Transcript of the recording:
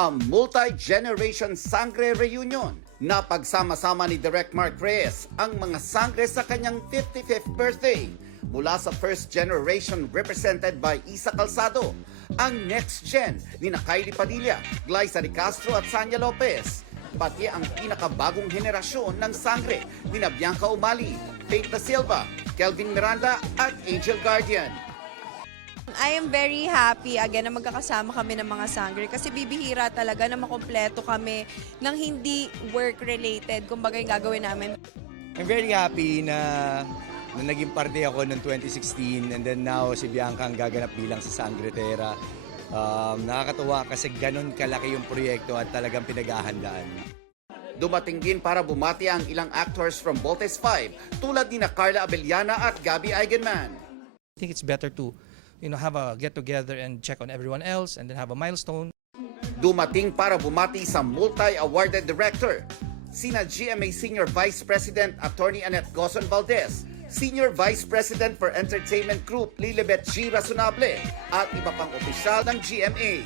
ang multi-generation sangre reunion na pagsama-sama ni Direk Mark Reyes ang mga sangre sa kanyang 55th birthday. Mula sa first generation represented by Isa Calzado, ang next gen ni Kylie Padilla, Glyza de Castro at Sanya Lopez, pati ang pinakabagong henerasyon ng sangre ni Bianca Umali, Faith Da Silva, Kelvin Miranda at Angel Guardian. I am very happy again na magkakasama kami ng mga sangre kasi bibihira talaga na makompleto kami ng hindi work-related, kumbaga yung gagawin namin. I'm very happy na naging parte ako noong 2016 and then now si Bianca ang gaganap bilang sa Sangretera. Nakakatuwa kasi ganun kalaki yung proyekto at talagang pinaghahandaan. Dumating din para bumati ang ilang actors from Voltes 5 tulad ni Carla Abellana at Gabby Eigenman. I think it's better to have a get-together and check on everyone else and then have a milestone. Dumating para bumati sa multi-awarded director, sina GMA Senior Vice President Attorney Annette Gozon Valdez, Senior Vice President for Entertainment Group Lilibet G. Razonable at iba pang opisyal ng GMA.